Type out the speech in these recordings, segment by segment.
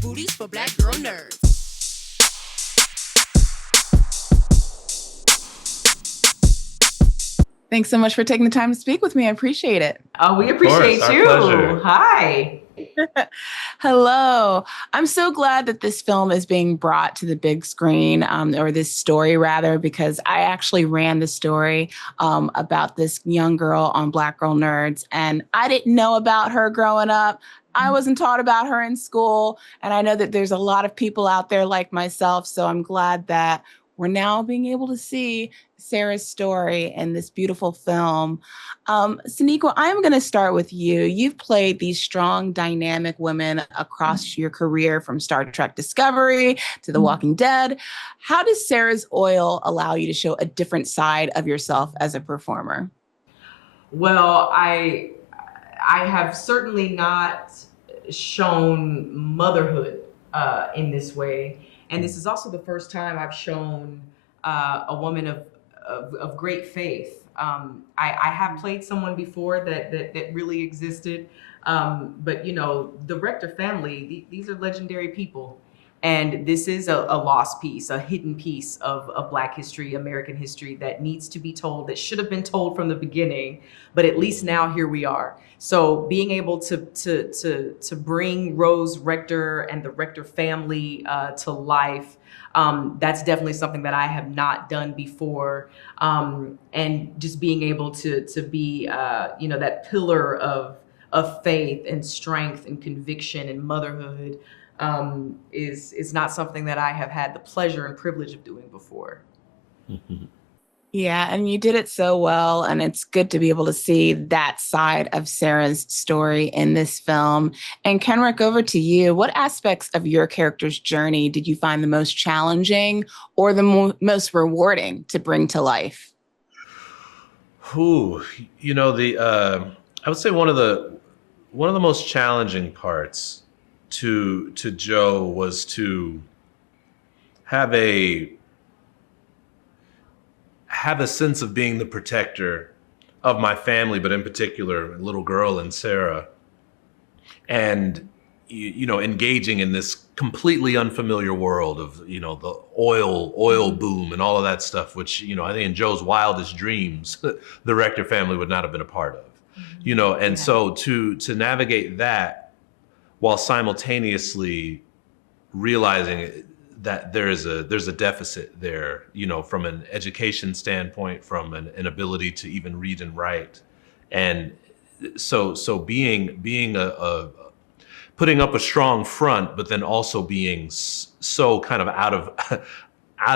booties for black girl nerds. Thanks so much for taking the time to speak with me. I appreciate it. Oh, we appreciate you. Pleasure. Hi. Hello. I'm so glad that this film is being brought to the big screen, or this story rather, because I actually ran the story about this young girl on Black Girl Nerds, and I didn't know about her growing up. I wasn't taught about her in school, and I know that there's a lot of people out there like myself, so I'm glad that we're now being able to see Sarah's story in this beautiful film. Sonequa, I'm going to start with you. You've played these strong, dynamic women across your career, from Star Trek Discovery to The Walking Dead. How does Sarah's Oil allow you to show a different side of yourself as a performer? Well, I have certainly not shown motherhood in this way. And this is also the first time I've shown a woman of great faith. I have played someone before that really existed. But, you know, the Rector family, these are legendary people. And this is a lost piece, a hidden piece of Black history, American history that needs to be told, that should have been told from the beginning. But at least now here we are. So being able to bring Rose Rector and the Rector family to life, that's definitely something that I have not done before. And just being able to be, you know, that pillar of faith and strength and conviction and motherhood is not something that I have had the pleasure and privilege of doing before. Yeah, and you did it so well, and it's good to be able to see that side of Sarah's story in this film. And Kenric, over to you. What aspects of your character's journey did you find the most challenging or the most rewarding to bring to life? Ooh, you know, I would say one of the most challenging parts to Joe was to have a sense of being the protector of my family, but in particular, a little girl and Sarah, and you know, engaging in this completely unfamiliar world of, you know, the oil boom and all of that stuff, which, you know, I think in Joe's wildest dreams, the Rector family would not have been a part of, you know, and so to navigate that while simultaneously realizing that there's a deficit there, you know, from an education standpoint, from an ability to even read and write, and so being a putting up a strong front, but then also being so kind of out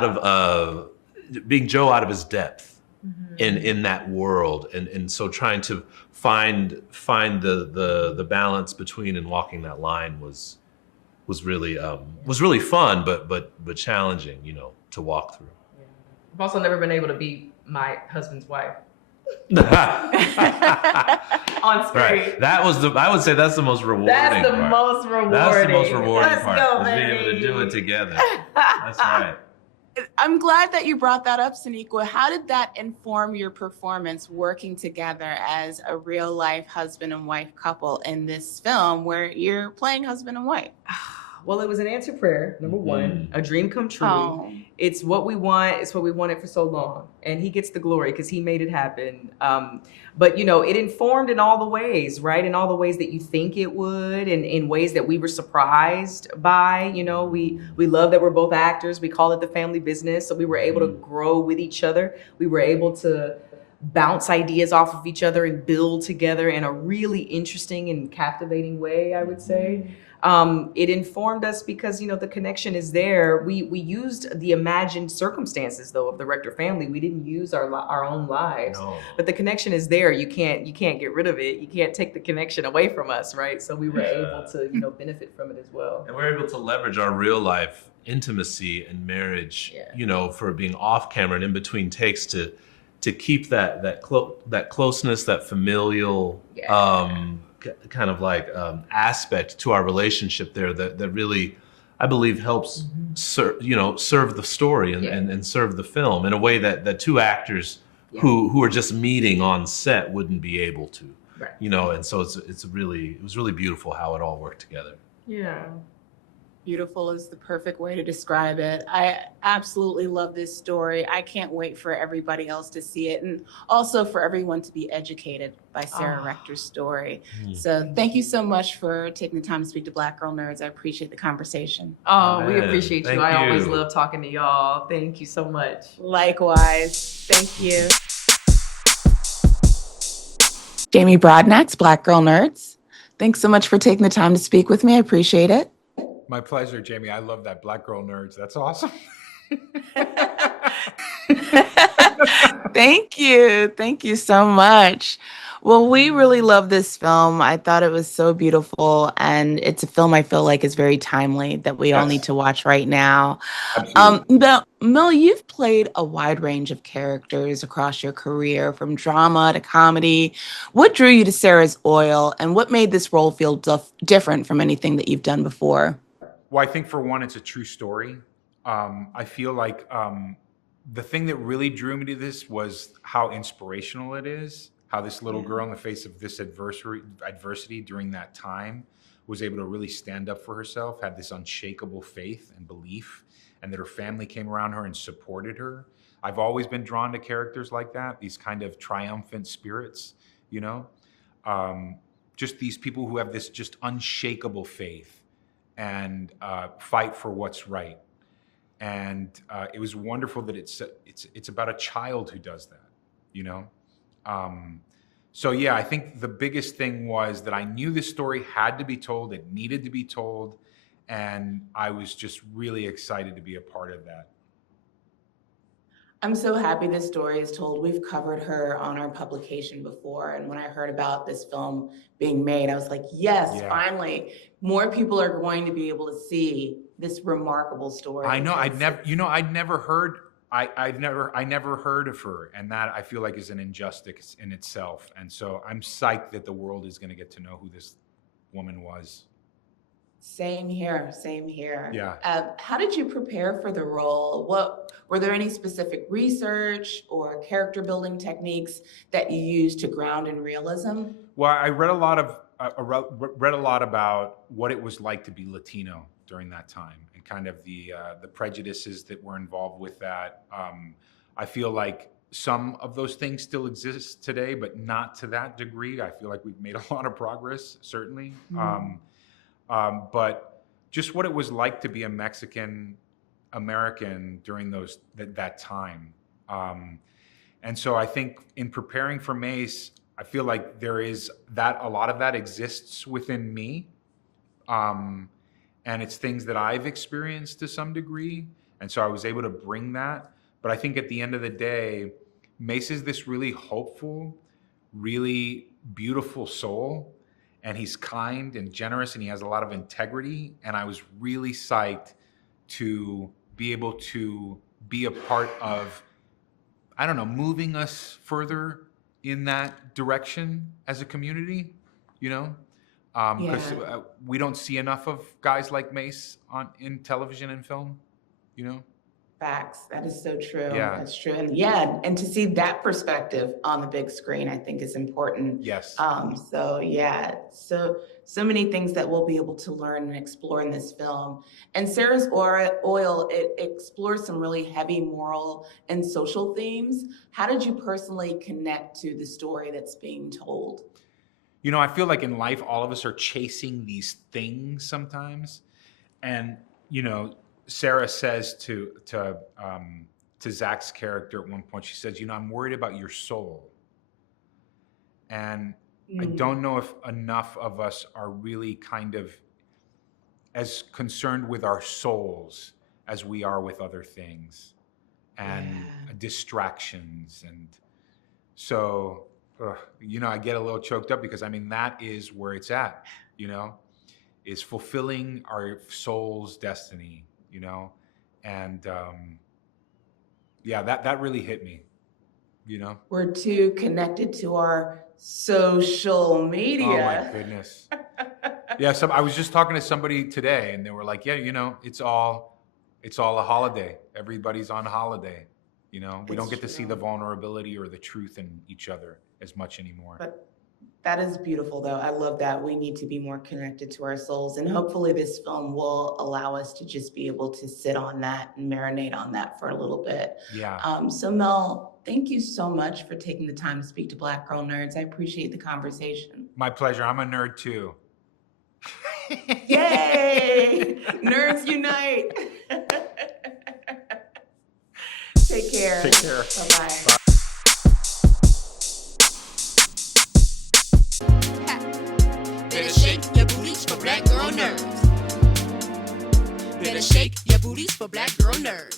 of being Joe out of his depth in that world, and so trying to find the balance between and walking that line was really fun, but challenging, you know, to walk through. Yeah. I've also never been able to be my husband's wife on screen. Right. I would say that's the most rewarding That's the part. most rewarding. That's the most rewarding Let's part, go, is being baby. able to do it together. That's right. I'm glad that you brought that up, Sonequa. How did that inform your performance working together as a real life husband and wife couple in this film where you're playing husband and wife? Well, it was an answered prayer, number one, a dream come true. Oh. It's what we want. It's what we wanted for so long. And he gets the glory because he made it happen. But, you know, it informed in all the ways, right? In all the ways that you think it would, and in ways that we were surprised by. You know, we love that we're both actors. We call it the family business. So we were able to grow with each other. We were able to bounce ideas off of each other and build together in a really interesting and captivating way, I would say. It informed us because, you know, the connection is there. We used the imagined circumstances, though, of the Rector family. We didn't use our own lives, but the connection is there. You can't get rid of it. You can't take the connection away from us, right? So we were able to, you know, benefit from it as well. And we're able to leverage our real life intimacy and marriage, you know, for being off camera and in between takes to keep that closeness, that familial, kind of like aspect to our relationship there that really, I believe, helps serve the story and serve the film in a way that two actors who are just meeting on set wouldn't be able to. You know, and so it was really beautiful how it all worked together. Yeah. Beautiful is the perfect way to describe it. I absolutely love this story. I can't wait for everybody else to see it and also for everyone to be educated by Sarah Oh, Rector's story. Mm. So thank you so much for taking the time to speak to Black Girl Nerds. I appreciate the conversation. oh, we Man, appreciate you. thank I always you. love talking to y'all. Thank you so much. Likewise. Thank you. Jamie Broadnax, Black Girl Nerds. Thanks so much for taking the time to speak with me. I appreciate it. My pleasure, Jamie. I love that. Black Girl Nerds. That's awesome. Thank you. Thank you so much. Well, we really love this film. I thought it was so beautiful, and it's a film I feel like is very timely that we all need Yes, to watch right now. absolutely. Mel, you've played a wide range of characters across your career, from drama to comedy. What drew you to Sarah's Oil, and what made this role feel different from anything that you've done before? Well, I think for one, it's a true story. I feel like the thing that really drew me to this was how inspirational it is. How this little Yeah. girl, in the face of this adversity during that time, was able to really stand up for herself, had this unshakable faith and belief, and that her family came around her and supported her. I've always been drawn to characters like that, these kind of triumphant spirits, you know, um, just these people who have this just unshakable faith and fight for what's right. And it was wonderful that it's about a child who does that, you know. Um, so yeah, I think the biggest thing was that I knew this story had to be told. It needed to be told, and I was just really excited to be a part of that. I'm so happy this story is told. We've covered her on our publication before. And when I heard about this film being made, I was like, yes, Yeah, finally, more people are going to be able to see this remarkable story I know. because I never heard of her, and that I feel like is an injustice in itself. And so I'm psyched that the world is going to get to know who this woman was. same here, same here. Yeah. How did you prepare for the role? What were there any specific research or character building techniques that you used to ground in realism? Well, I read read a lot about what it was like to be Latino during that time, and kind of the prejudices that were involved with that. I feel like some of those things still exist today, but not to that degree. I feel like we've made a lot of progress, certainly. But just what it was like to be a Mexican American during that time. And so I think in preparing for Mace, I feel like there is that a lot of that exists within me. And it's things that I've experienced to some degree. And so I was able to bring that. But I think at the end of the day, Mace is this really hopeful, really beautiful soul. And he's kind and generous, and he has a lot of integrity. And I was really psyched to be able to be a part of, I don't know, moving us further in that direction as a community, you know, because Yeah. we don't see enough of guys like Mace in television and film, you know. Facts. That is so true. Yeah. That's true. And yeah, and to see that perspective on the big screen, I think is important. Yes. So yeah, so many things that we'll be able to learn and explore in this film. And Sarah's Oil, it explores some really heavy moral and social themes. How did you personally connect to the story that's being told? You know, I feel like in life, all of us are chasing these things sometimes, and you know, Sarah says to Zach's character at one point, she says, "You know, I'm worried about your soul," and I don't know if enough of us are really kind of as concerned with our souls as we are with other things and Yeah. distractions. And so, you know, I get a little choked up because I mean, that is where it's at, you know, is fulfilling our soul's destiny, you know? And yeah, that really hit me, you know? We're too connected to our social media. Oh my goodness. Yeah, I was just talking to somebody today, and they were like, "Yeah, you know, it's all a holiday. Everybody's on holiday. You know, we don't get to see the vulnerability or the truth in each other as much anymore." That is beautiful, though. I love that. We need to be more connected to our souls. And hopefully, this film will allow us to just be able to sit on that and marinate on that for a little bit. Yeah. So, Mel, thank you so much for taking the time to speak to Black Girl Nerds. I appreciate the conversation. My pleasure. I'm a nerd too. Yay! Nerds unite. Take care. Take care. Bye-bye. Bye. Better shake your booties for Black Girl Nerds. Better shake your booties for Black Girl Nerds.